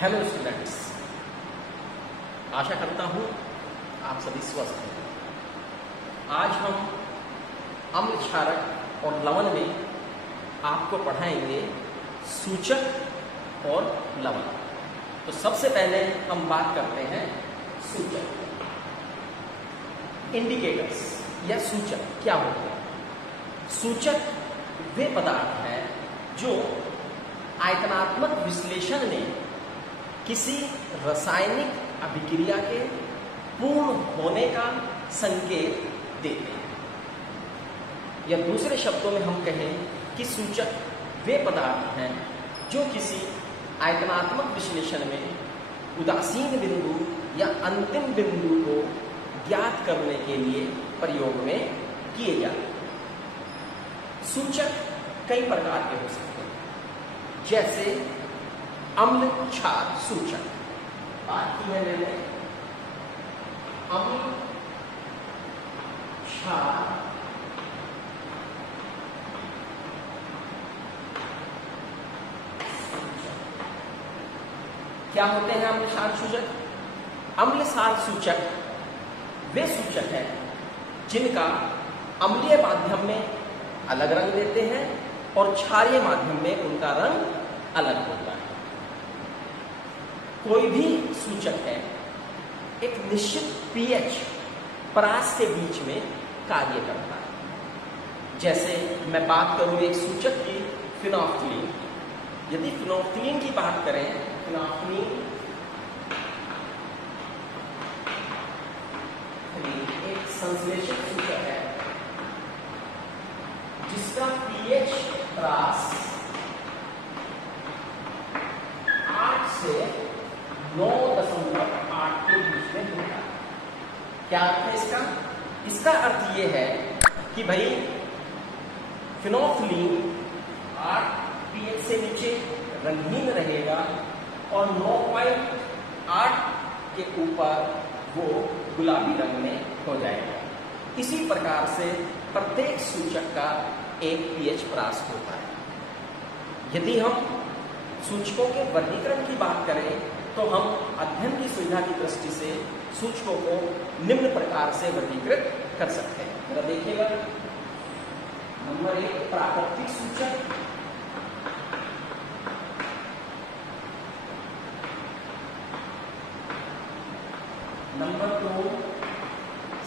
Hello students, आशा करता हूँ आप सभी स्वस्थ हैं। आज हम अम्ल क्षारक और लवण में आपको पढ़ाएंगे सूचक और लवण। तो सबसे पहले हम बात करते हैं सूचक। इंडिकेटर्स या सूचक क्या होते हैं? सूचक वे पदार्थ हैं जो आयतनात्मक विश्लेषण में किसी रासायनिक अभिक्रिया के पूर्ण होने का संकेत देते हैं। या दूसरे शब्दों में हम कहें कि सूचक वे पदार्थ हैं जो किसी आयतनात्मक विश्लेषण में उदासीन बिंदु या अंतिम बिंदु को ज्ञात करने के लिए प्रयोग में किए जाते हैं। सूचक कई प्रकार के हो सकते हैं, जैसे अम्ल क्षार सूचक। बात की है मैंने अम्ल क्षार सूचक। क्या होते हैं अम्ल क्षार सूचक? अम्ल क्षार सूचक वे सूचक हैं जिनका अम्लीय माध्यम में अलग रंग देते हैं और क्षारीय माध्यम में उनका रंग अलग होता है। कोई भी सूचक है एक निश्चित पीएच परास के बीच में कार्य करता है। जैसे मैं बात करूं एक सूचक की फिनोल्फ्थालीन। यदि फिनोल्फ्थालीन की बात करें, फिनोल्फ्थालीन एक संश्लेषक सूचक है जिसका पीएच परास 8 से 9.8 के बीच में होता है। क्या अर्थ है इसका? इसका अर्थ यह है कि भाई फिनोल्फ्थालीन 8 पीएच से नीचे रंगहीन रहेगा और 9.8 के ऊपर वो गुलाबी रंग में हो जाएगा। इसी प्रकार से प्रत्येक सूचक का एक पीएच परास होता है। यदि हम सूचकों के वर्गीकरण की बात करें तो हम अध्ययन की सुविधा की दृष्टि से सूचकों को निम्न प्रकार से वर्गीकृत कर सकते हैं। जरा देखिएगा, नंबर 1 प्राकृतिक सूचक, नंबर 2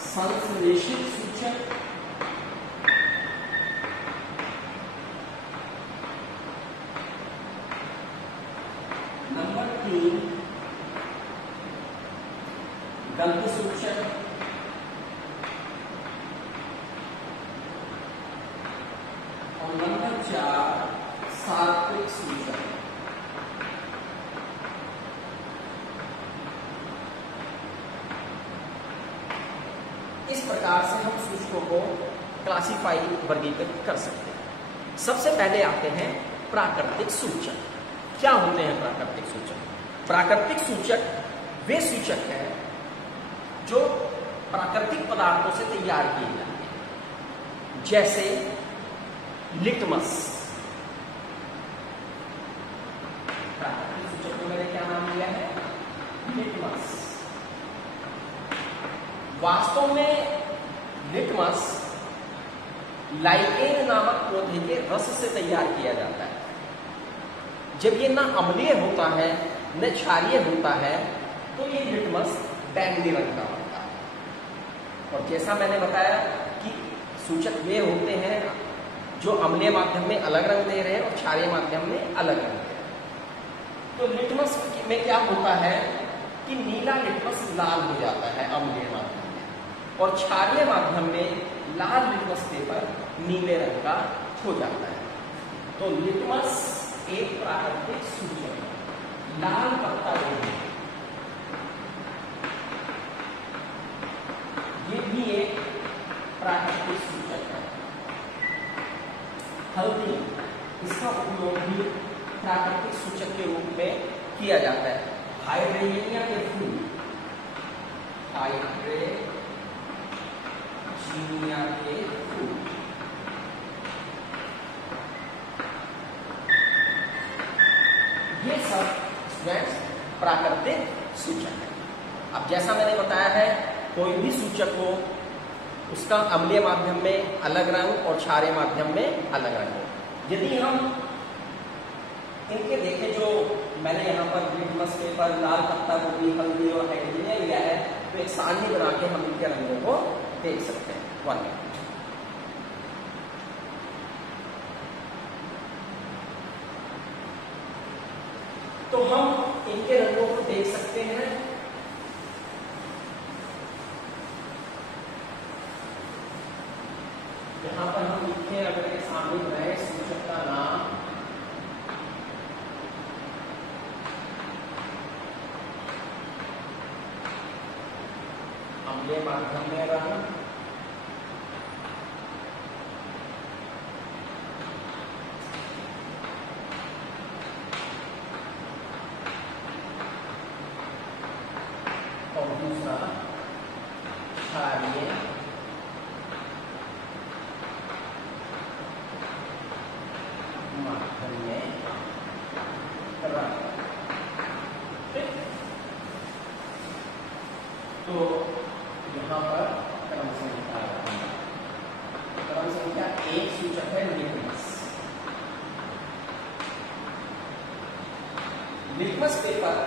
संश्लेषित सूचक, नंबर 3 गंध सूचक, और नंबर 4 सात्विक सूचक। इस प्रकार से हम सूचकों को क्लासिफाई वर्गीकृत कर सकते हैं। सबसे पहले आते हैं प्राकृतिक सूचक। क्या होते हैं प्राकृतिक सूचक? प्राकृतिक सूचक वे सूचक हैं जो प्राकृतिक पदार्थों से तैयार किए जाते हैं, जैसे लिटमस। प्राकृतिक सूचक को मैंने क्या नाम दिया है? लिटमस। वास्तव में लिटमस लाइकेन नामक पौधे के रस से तैयार किया जाता है। जब ये ना अम्लीय होता है न क्षारीय होता है तो ये लिटमस बैंगनी रंग का होता है। और जैसा मैंने बताया कि सूचक वे होते हैं जो अम्लीय माध्यम में अलग रंग दे रहे हैं और क्षारीय माध्यम में अलग रंग दे रहे हैं। तो लिटमस में क्या होता है कि नीला लिटमस लाल हो जाता है अम्लीय माध्यम में, और क्षारीय माध्यम में लाल लिटमस पेपर नीले रंग का हो जाता है। तो लिटमस एक प्राकृतिक सूचक है। लाल पत्ता गोभी ये भी एक प्राकृतिक सूचक है। हल्दी, इसका उपयोग भी प्राकृतिक सूचक के रूप में किया जाता है। हाइड्रेनिया के फूल, हाइड्रेनिया के फूल, ये सब स्टूडेंट्स प्राकृतिक सूचक है। अब जैसा मैंने बताया है, कोई भी सूचक हो उसका अम्लीय माध्यम में अलग रंग और क्षारीय माध्यम में अलग रंग हो। यदि हम इनके देखें, जो मैंने यहाँ पर लिटमस पेपर, लाल पत्ता गोभी, हल्दी और हाइड्रोजन लिया है, तो एक सारणी बना के हम इनके रंगों को देख सकते हैं। 1 मिनट। तो हम इनके रंगों को देख सकते हैं। यहां पर हम लिखे, अगर ये सामने बनाए सूचक का नाम, अम्लीय माध्यम में रंग, और दूसरा क्षारीय माध्यम में रंग। तो यहाँ पर क्रम संख्या, क्रम संख्या 1 सूचक है लिटमस। लिटमस पेपर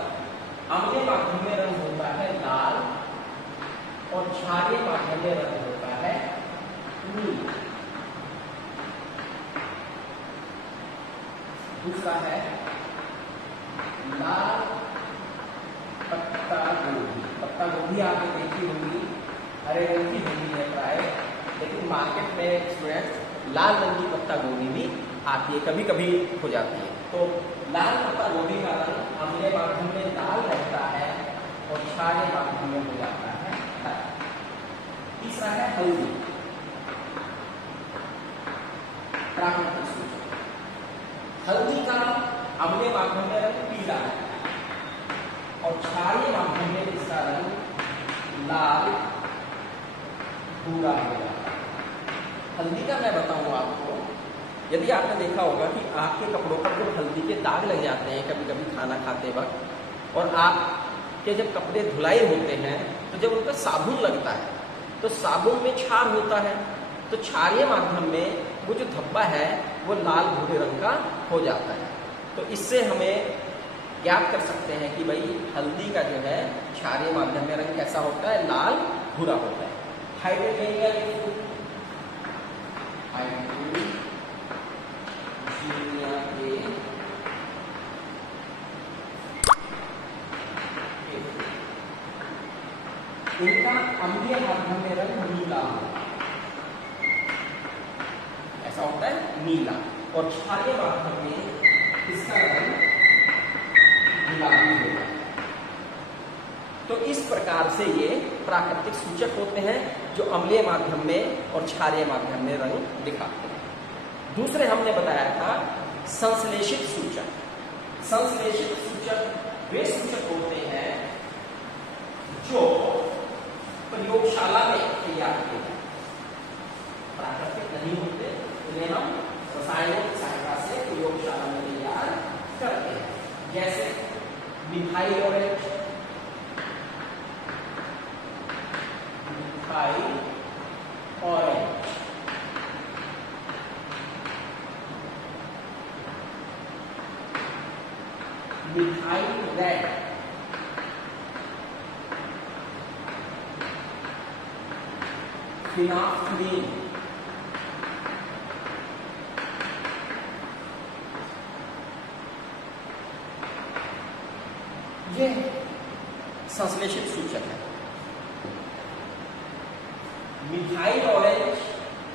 अम्लीय माध्यम में रंग होता है लाल और क्षारीय माध्यम में रंग होता है नीला। दूसरा है लाल पत्ता गोभी। पत्ता गोभी आपने देखी होगी, हरे रंग की होती है प्राय, लेकिन मार्केट में स्टूडेंट्स लाल रंग की पत्ता गोभी भी आती है, कभी कभी हो जाती है। तो लाल पत्ता गोभी का रंग अम्लीय माध्यम में लाल रहता है और क्षारीय माध्यम में हो जाता है हरा। तीसरा है हल्दी, प्राकृतिक सूचक। हल्दी का अम्लीय माध्यम में रंग पीला है और क्षारीय माध्यम में इसका रंग लाल भूरा हो जाता है। हल्दी का मैं बताऊं आपको, यदि आपने देखा होगा कि आपके कपड़ों पर जब हल्दी के दाग लग जाते हैं कभी कभी खाना खाते वक्त, और आपके जब कपड़े धुलाई होते हैं तो जब उन पर साबुन लगता है तो साबुन में क्षार होता है, तो क्षारीय माध्यम में वो जो धब्बा है वो लाल भूरे रंग का हो जाता है। तो इससे हमें ज्ञात कर सकते हैं कि भाई हल्दी का जो है क्षारीय माध्यम में रंग कैसा होता है, लाल भूरा होता है। हाइड्रोजन इनका अम्लीय माध्यम में रंग नीला होता है, ऐसा होता है नीला, और क्षारीय माध्यम में इसका रंग गुलाबी होता है। तो इस प्रकार से ये प्राकृतिक सूचक होते हैं जो अम्लीय माध्यम में और क्षारीय माध्यम में रंग दिखाते हैं। दूसरे हमने बताया था संश्लेषित सूचक। संश्लेषित सूचक वे सूचक होते हैं जो प्रयोगशाला में तैयार किए जाते हैं, प्राकृतिक नहीं होते, इन्हें हम रसायनों की सहायता से प्रयोगशाला में तैयार करते हैं। जैसे methyl orange, methyl orange, methyl red, phenolphthalein, ये संश्लेषित सूचक है। मिथाइल ऑरेंज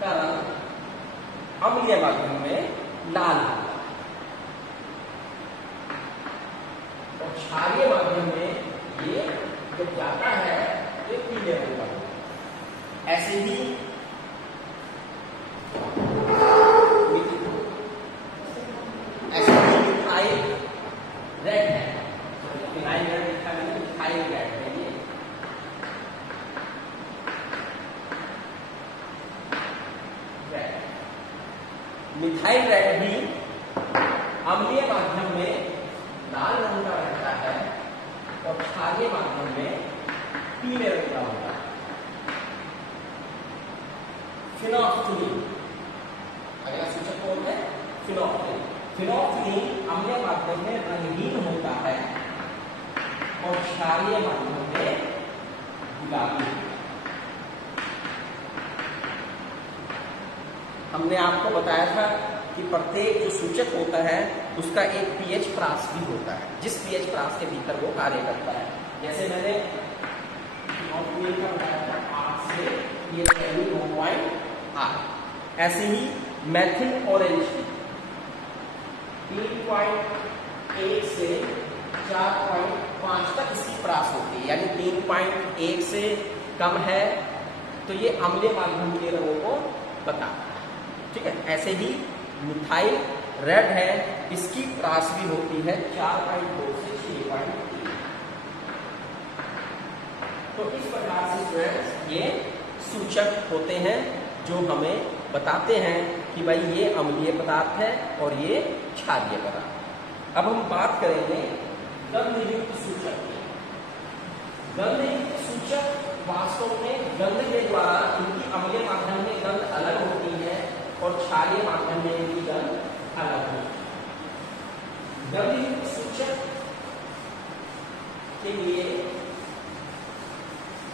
का रंग अम्लीय माध्यम में लाल होगा और क्षारीय माध्यम में ये जब जाता है तो पीले रंग का होगा। ऐसे ही मिथाइल रेड है, मिथाइल रेड लिखा है, मिथाइल रेड है ये। मिथाइल रेड भी अम्लीय माध्यम में लाल रंग का रहता है और क्षारीय माध्यम में पीले रंग का होता है। फिनोल्फथलीन, अगला सूचक कौन है? फिनोल्फथलीन। फिनोल्फथलीन अम्लीय माध्यम में रंगहीन होता है और क्षारीय माध्यम में गुलाबी। हमने आपको बताया था कि प्रत्येक जो सूचक होता है उसका एक पीएच प्रास भी होता है, जिस पीएच प्रास के भीतर वो कार्य करता है। जैसे मैंने बताया था 8 से ये 9.8। ऐसे ही मेथिल ऑरेंज 3.1 से 4.5 तक इसकी प्रास होती है, यानी 3.1 से कम है तो ये अम्लीय माध्यम के रंगों को बताता है। ठीक है, ऐसे ही मिथाइल रेड है, इसकी प्रास भी होती है 4.2 से 6.3। तो इस प्रकार से स्टूडेंट्स ये सूचक होते हैं जो हमें बताते हैं कि भाई ये अम्लीय पदार्थ है और ये क्षारीय पदार्थ। अब हम बात करेंगे गंधयुक्त सूचक की। गंधयुक्त सूचक वास्तव में गंध के द्वारा इनकी अम्लीय माध्यम में गंध अलग होती है और क्षारीय माध्यम में इनकी गंध अलग होती है। गंधयुक्त सूचक के लिए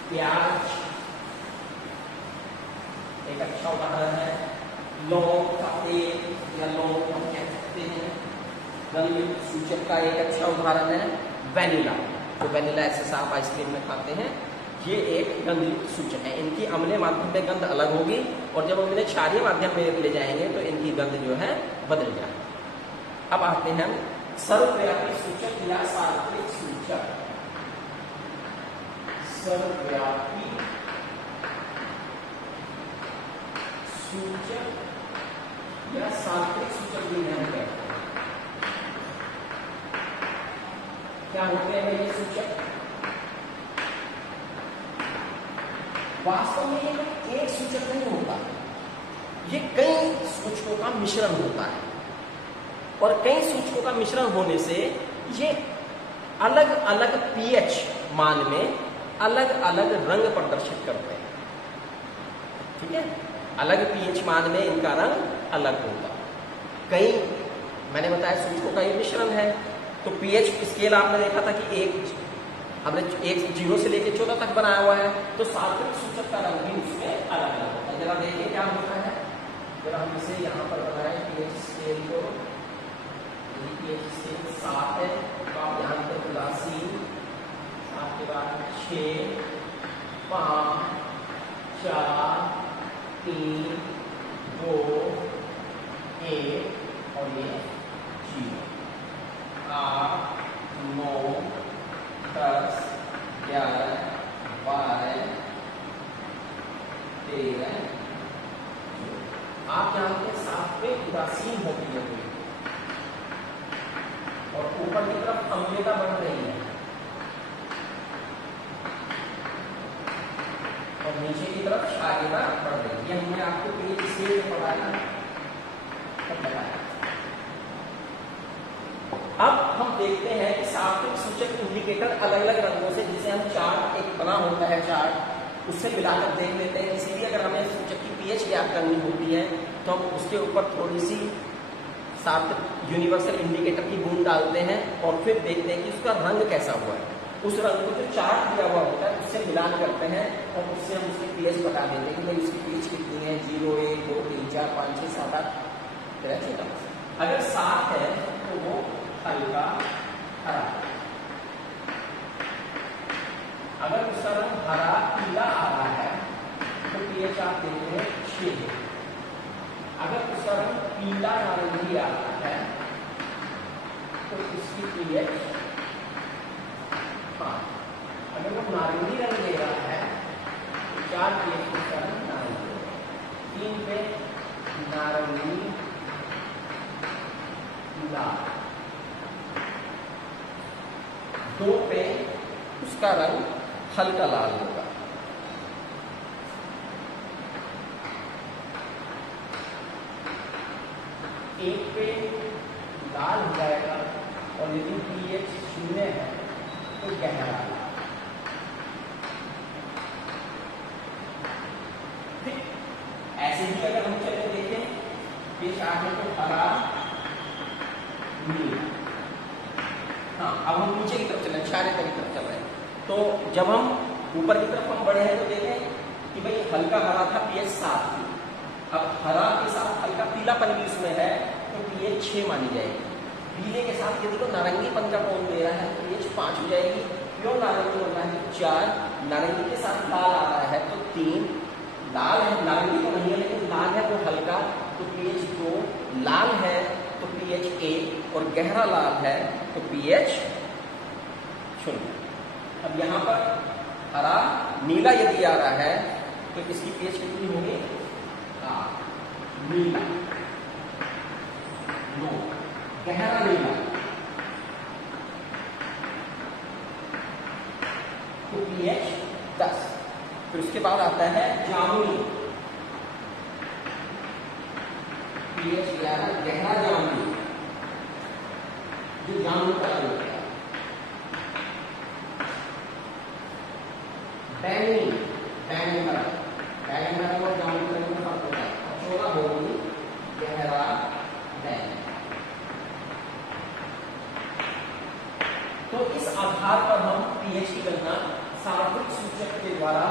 प्याज एक अच्छा उदाहरण है, लौंग का तेल या लौंग हम कह सकते हैं। गंधयुक्त सूचक का एक अच्छा उदाहरण है वेनिला, जो वेनिला एसेंस आप आइसक्रीम में खाते हैं, ये एक गंधयुक्त सूचक है। इनकी अम्लीय माध्यम में गंध अलग होगी और जब हम इन्हें क्षारीय माध्यम में ले जाएंगे तो इनकी गंध जो है बदल जाएगी। अब आते हैं हम सर्वव्यापी सूचक या सार्वत्रिक सूचक। सर्वव्यापी सूचक या सार्वत्रिक सूचक भी हम कहते हैं। क्या होते हैं ये सूचक? वास्तव में ये एक सूचक नहीं होता, ये कई सूचकों का मिश्रण होता है और कई सूचकों का मिश्रण होने से ये अलग अलग पीएच मान में अलग अलग रंग प्रदर्शित करते हैं। ठीक है, अलग पीएच मान में इनका रंग अलग होगा। कई मैंने बताया सूचकों का ये मिश्रण है, तो पीएच स्केल आपने देखा था कि हमने 0 से लेकर 14 तक बनाया हुआ है, तो सार्वत्रिक सूचक का रंग भी उसमें अलग अलग होता है। जरा देखिए क्या होता है, जरा हम इसे यहाँ पर बनाए पीएच स्केल को, पीएच स्केल 7 है तो आप यहाँ पर उदासीन, 7 के बाद 6, 5, 4, 3, 2, 1 और ये 0, 8, 9, 10, 11, 12, 13। आप जानते हैं 7 पे उदासीन होती है और ऊपर की तरफ अम्लीयता बढ़ रही है और नीचे की तरफ क्षारीयता बढ़ रही है। ये हमने आपको पीएच स्केल में पढ़ाया, बताया। अब हम देखते हैं कि सार्वत्रिक सूचक इंडिकेटर अलग अलग रंगों से, जिसे हम चार्ट एक बना होता है चार्ट, उससे मिलाकर देख लेते हैं। इसीलिए अगर हमें सूचक की पीएच ज्ञात करनी होती है तो हम उसके ऊपर थोड़ी सी सार्वत्रिक यूनिवर्सल इंडिकेटर की बूंद डालते हैं और फिर देखते हैं कि उसका रंग कैसा हुआ है। उस रंग को जो चार्ट दिया हुआ होता है उससे मिलान करते हैं और उससे हम उसकी पीएच बता देते हैं कि भाई उसकी पीएच कितनी है, 0, 1, 2, 3, 4, 5, 6, 7, 8। अगर 7 है तो वो हल्का हरा, अगर उसका रंग हरा पीला आ रहा है तो पीएच आप देखते हैं 6। अगर उसका रंग पीला नारंगी आ रहा है तो इसकी पीएच 5। अगर वो नारंगी रंग ले रहा है तो 4 पीएच उसका रंग नारंगी, 3 पे नारंगी लाल, 2 पे उसका रंग हल्का लाल होगा, 1 पे लाल हो जाएगा और यदि पीएच 0 है तो गहरा। ठीक, ऐसे ही अगर हम चले देखें पेश आगे तो हरा नीला। हाँ, अब हम नीचे की तरफ चले, क्षारीय की तरफ चल रहे हैं। तो जब हम ऊपर की तरफ हम बढ़े हैं तो देखें कि भाई हल्का हरा था, pH 7 थी। अब हरा के साथ हल्का पीलापन भी उसमें है तो pH 6 मानी जाएगी। पीले के साथ यदि तो नारंगीपन का टोन दे रहा है तो pH 5 हो जाएगी। प्योर नारंगी बन रहा है 4, नारंगी के साथ लाल आ रहा है तो 3, लाल है, नारंगी तो नहीं है लेकिन लाल है वो हल्का तो pH 2, लाल है तो pH 1 और गहरा लाल है तो pH 0। अब यहाँ पर हरा नीला यदि आ रहा है तो इसकी pH कितनी होगी? नीला 9, गहरा नीला तो pH 10। फिर उसके बाद आता है जामुनी, pH 11, गहरा जामुनी, जो जामुन का रंग होता है। बैंगनी, बैंगनी का रंग, बैंगनी का रंग और जामुन का रंग में फर्क होता है। 14 होगी गहरा बैंगनी। तो इस आधार पर हम pH की गणना सार्वत्रिक सूचक के द्वारा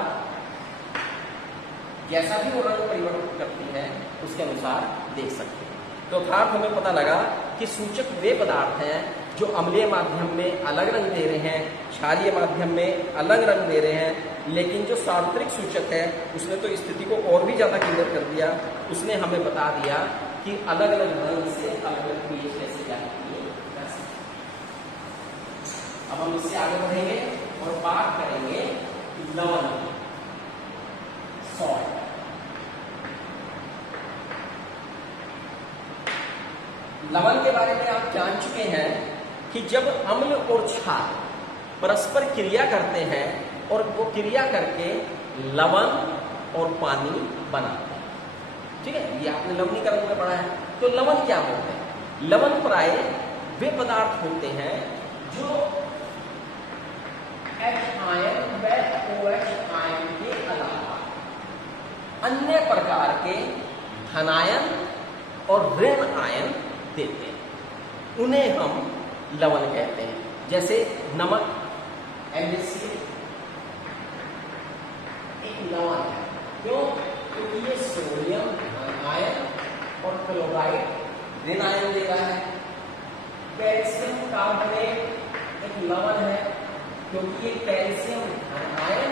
जैसा भी वो रंग परिवर्तित करती है उसके अनुसार देख सकते हैं। तो अर्थात हमें पता लगा कि सूचक वे पदार्थ हैं जो अम्लीय माध्यम में अलग रंग दे रहे हैं, क्षारीय माध्यम में अलग रंग दे रहे हैं, लेकिन जो सार्वत्रिक सूचक है उसने तो स्थिति को और भी ज्यादा क्लियर कर दिया। उसने हमें बता दिया कि अलग अलग रंग से अलग अलग pH कैसे ज्ञात किए जा सकते। अब हम इससे आगे बढ़ेंगे और बात करेंगे लवण, सॉल्ट। लवण के बारे में आप जान चुके हैं कि जब अम्ल और क्षार परस्पर क्रिया करते हैं और वो क्रिया करके लवण और पानी बनाते हैं। ठीक है, ये आपने लवणीकरण में पढ़ा है। तो लवण क्या होते हैं? लवण प्राय वे पदार्थ होते हैं जो H आयन व OH आयन के अलावा अन्य प्रकार के धनायन और ऋण आयन देते हैं, उन्हें हम लवण कहते हैं। जैसे नमक, NaCl एक लवण है। क्यों? क्योंकि ये सोडियम आयन और क्लोराइड ऋण आयन दे रहा है। कैल्शियम कार्बोनेट एक लवण है क्योंकि ये कैल्शियम आयन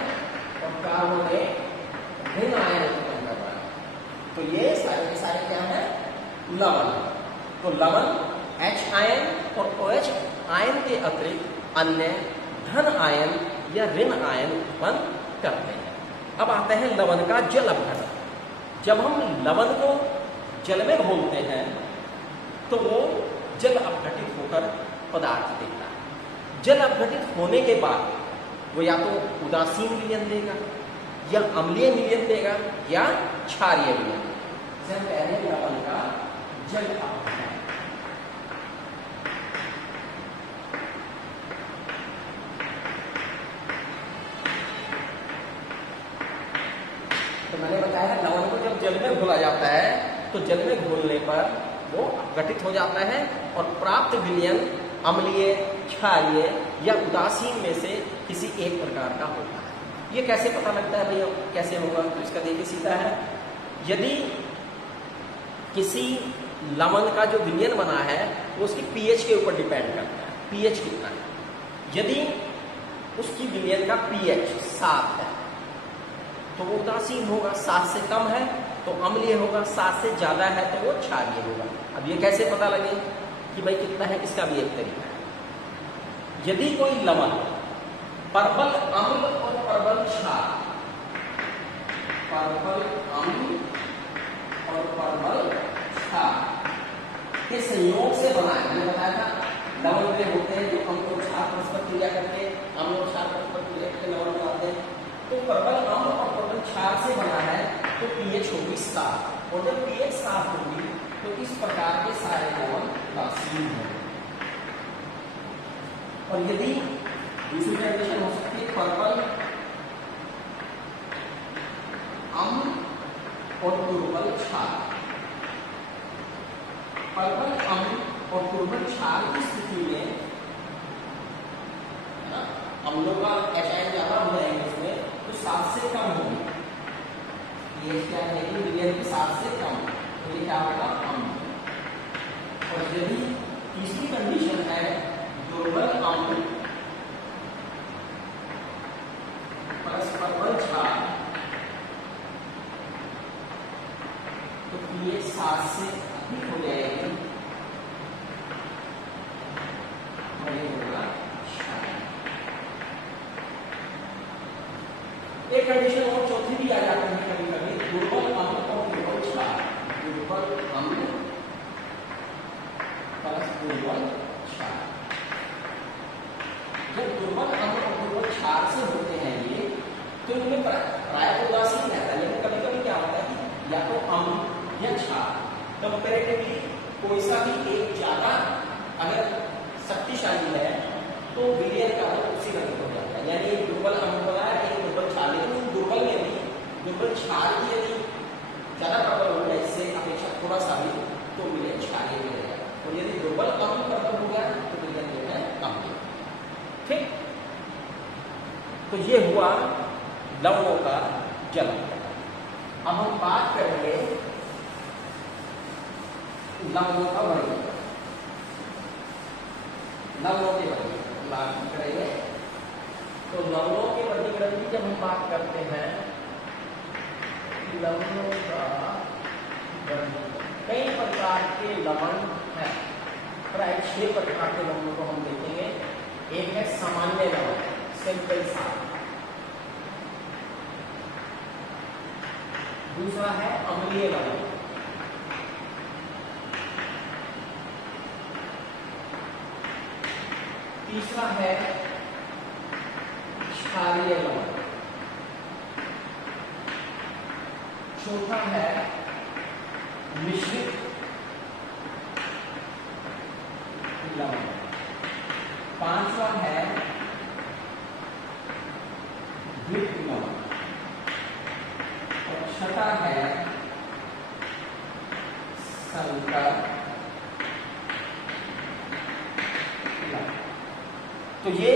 और कार्बोनेट ऋण आयन उत्पन्न कर रहा है। तो ये सारे के सारे क्या है? लवण। तो लवण H आयन और OH आयन के अतिरिक्त अन्य धन आयन या ऋण आयन उत्पन्न करते हैं। अब आता है लवण का जल अपघटन। जब हम लवण को जल में घोलते हैं तो वो जल अपघटित होकर पदार्थ देता है। जल अपघटित होने के बाद वो या तो उदासीन विलयन देगा या अम्लीय विलयन देगा या क्षारीय विलयन। इसे हम कह रहे हैं लवण का जल अपघटन। तो मैंने बताया लवण को जब जल में घोला जाता है तो जल में घोलने पर वो अपघटित हो जाता है और प्राप्त विलयन अम्लीय, क्षारीय या उदासीन में से किसी एक प्रकार का होता है। ये कैसे पता लगता है भैया, कैसे होगा? तो इसका देखिए सीधा है। यदि किसी लवण का जो विलयन बना है वो उसकी pH के ऊपर डिपेंड करता है, pH कितना है। यदि उसकी विलयन का pH 7 है तो वो उदासीन होगा, 7 से कम है तो अम्लीय होगा, 7 से ज्यादा है तो वो क्षारीय होगा। अब ये कैसे पता लगे कि भाई कितना है? इसका भी एक तरीका है। यदि कोई लवण परबल अम्ल और परबल क्षार, परबल अम्ल और परबल क्षार के संयोग से बना है। मैंने बताया था लवण वे होते हैं जो अम्ल और क्षार परस्पर क्रिया करके, अम्ल और क्षार परस्पर क्रिया करके लवण बनाते हैं। तो परबल अम्ल और परबल क्षार से बना है तो pH होगी 7 और जब pH 7 होगी तो इस प्रकार के सारे लवण उदासीन होंगे। और यदि दूसरी कंडीशन हो सकती है पर्पल अम्ल और दुर्बल क्षार। पर्पल अम्ल और दुर्बल क्षार की स्थिति में अम्लों का एचआईएन ज्यादा हो जाएंगे उसमें, तो 7 से कम होगी। ये क्या है कि मिलियन के 7 से कम, तो ये क्या होगा अम्ल। और यदि तीसरी कंडीशन है दुर्बल अम्ल प्लस पर्पल क्षार, तो ये 7 से अधिक हो जाएगी, और ये होगा क्षार। एक कंडीशन और चौथी भी आ जाती है कभी कभी, दुर्बल अम्ल और दुर्बल क्षार। दुर्बल अम्ल प्लस दुर्बल क्षार। जब दुर्बल अम्ल और दुर्बल क्षार से होते हैं ये, तो इनमें प्राय तो उदासीन रहता है, लेकिन कभी कभी क्या होता है कि या तो अम्ल या क्षार कंपेरेटिवली कोई सा भी एक ज्यादा अगर शक्तिशाली है तो विलयन का उसी रंग हो जाता है। यानी एक दुर्बल अम्ल बना है, एक दुर्बल क्षार, लेकिन दुर्बल में भी दुर्बल क्षार की यदि ज्यादा प्रबल हो जाए इससे अपेक्षा थोड़ा सा भी, तो विलयन क्षारीय में रहेगा। और यदि दुर्बल अम्ल प्रबल हो गया तो विलयन जो है अम्लीय। ठीक, तो ये हुआ लवणों का जल। अब हम बात करेंगे लवणों का वर्गीकरण। लवणों के वर्गीकरण बात करेंगे, तो लवणों के वर्गीकरण की जब हम बात करते हैं, लवणों का वर्गीकरण, कई प्रकार के लवण है, प्राय 6 प्रकार के लवणों को हम देखेंगे। एक है सामान्य लवण, सिंपल साल्ट। दूसरा है अम्लीय लवण। तीसरा है क्षारीय लवण। चौथा है मिश्रित लवण। पांचवा है द्वित लवण। और छठा है संकर लवण। तो ये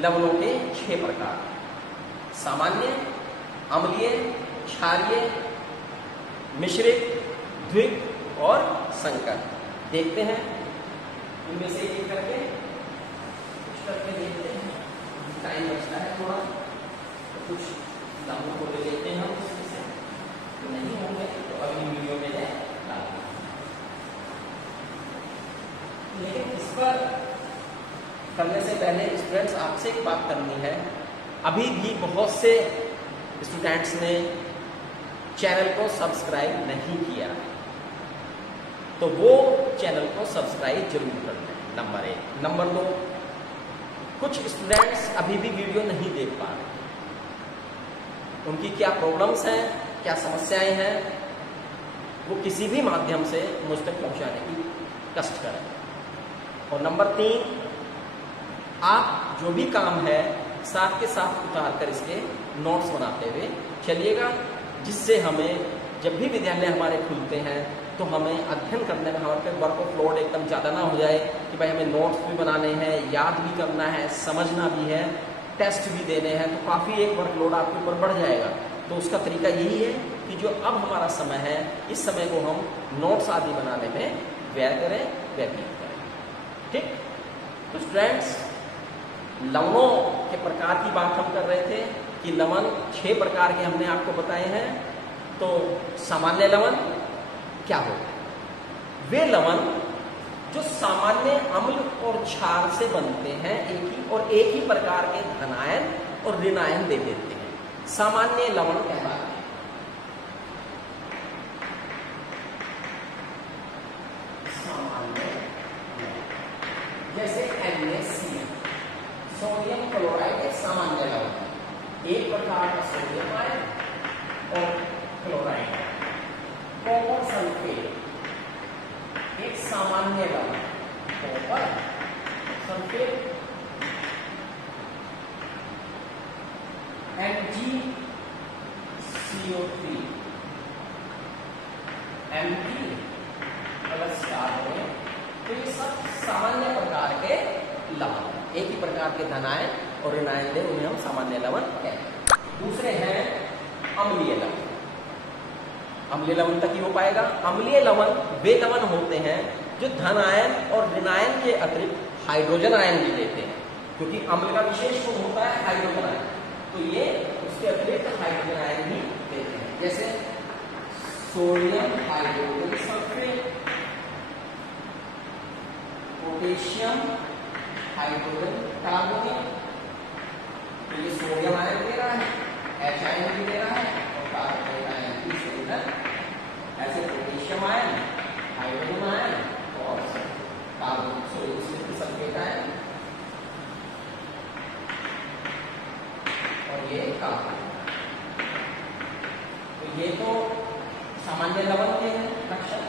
लवणों के 6 प्रकार, सामान्य, अम्लीय, क्षारीय, मिश्रित, द्वित और संकर। देखते हैं इनमें से एक करके, कुछ करके देखते हैं। टाइम बचता है थोड़ा, तो कुछ लवणों को ले लेते हैं हम इसमें से, तो नहीं होंगे तो अगली वीडियो में डाल देंगे। लेकिन इस पर करने से पहले स्टूडेंट्स आपसे एक बात करनी है। अभी भी बहुत से स्टूडेंट्स ने चैनल को सब्सक्राइब नहीं किया, तो वो चैनल को सब्सक्राइब जरूर कर लें, नंबर 1। नंबर 2, कुछ स्टूडेंट्स अभी भी वीडियो नहीं देख पा रहे, उनकी क्या प्रॉब्लम्स हैं, क्या समस्याएं हैं, वो किसी भी माध्यम से मुझ तक पहुंचाने की कष्ट करें। और नंबर 3, आप जो भी काम है साथ के साथ उतार कर इसके नोट्स बनाते हुए चलिएगा, जिससे हमें जब भी विद्यालय हमारे खुलते हैं तो हमें अध्ययन करने में हमारे पे वर्क ऑफ लोड एकदम ज़्यादा ना हो जाए कि भाई हमें नोट्स भी बनाने हैं, याद भी करना है, समझना भी है, टेस्ट भी देने हैं, तो काफ़ी एक वर्कलोड आपके ऊपर बढ़ जाएगा। तो उसका तरीका यही है कि जो अब हमारा समय है, इस समय को हम नोट्स आदि बनाने में व्यय करें, व्यतीत करें। ठीक, तो स्टूडेंट्स, लवणों के प्रकार की बात हम कर रहे थे कि लवण 6 प्रकार के हमने आपको बताए हैं। तो सामान्य लवण क्या होता है? वे लवण जो सामान्य अम्ल और क्षार से बनते हैं, एक ही प्रकार के धनायन और ऋणायन दे देते हैं, सामान्य लवण कहलाते हैं। सामान्य जैसे NaCl, सोडियम क्लोराइड एक सामान्य लवण है, एक प्रकार का सोडियम आयन और क्लोराइड। कॉपर सल्फेट एक सामान्य लवण, copper sulphate MgCO3 Mg plus carbon. तो ये सब सामान्य प्रकार के लवण, एक ही प्रकार के धनायन और ऋणायन दे, उन्हें हम सामान्य लवण कहते हैं। दूसरे हैं अम्लीय लवण। अम्लीय लवण तक ही हो पाएगा। अम्लीय लवण वे लवण होते हैं जो धन आयन और ऋणायन के अतिरिक्त हाइड्रोजन आयन भी देते हैं, क्योंकि अम्ल का विशेष गुण होता है हाइड्रोजन आयन, तो ये उसके अतिरिक्त हाइड्रोजन आयन भी देते हैं, जैसे sodium hydrogen sulphate, potassium hydrogen carbonate. तो ये सोडियम आयन दे रहा है, H आयन भी दे रहा है और कार्बोनेट आयन भी सोडियम। ऐसे पोटेशियम आयन, हाइड्रोजन आयन और कार्बन सोडियम सल्फेट आयन और ये कार्बन। तो ये तो सामान्य लवण के हैं लक्षण,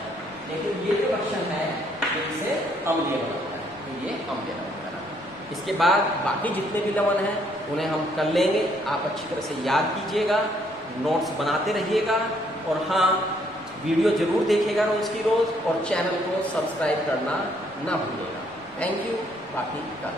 लेकिन ये जो लक्षण है इनसे अम्लीय लवण है, तो ये अम्लीय लवण है। इसके बाद बाकी जितने भी लवण हैं उन्हें हम कर लेंगे। आप अच्छी तरह से याद कीजिएगा, नोट्स बनाते रहिएगा और हाँ, वीडियो जरूर देखिएगा रोज की रोज और चैनल को सब्सक्राइब करना ना भूलिएगा। Thank you. बाकी कल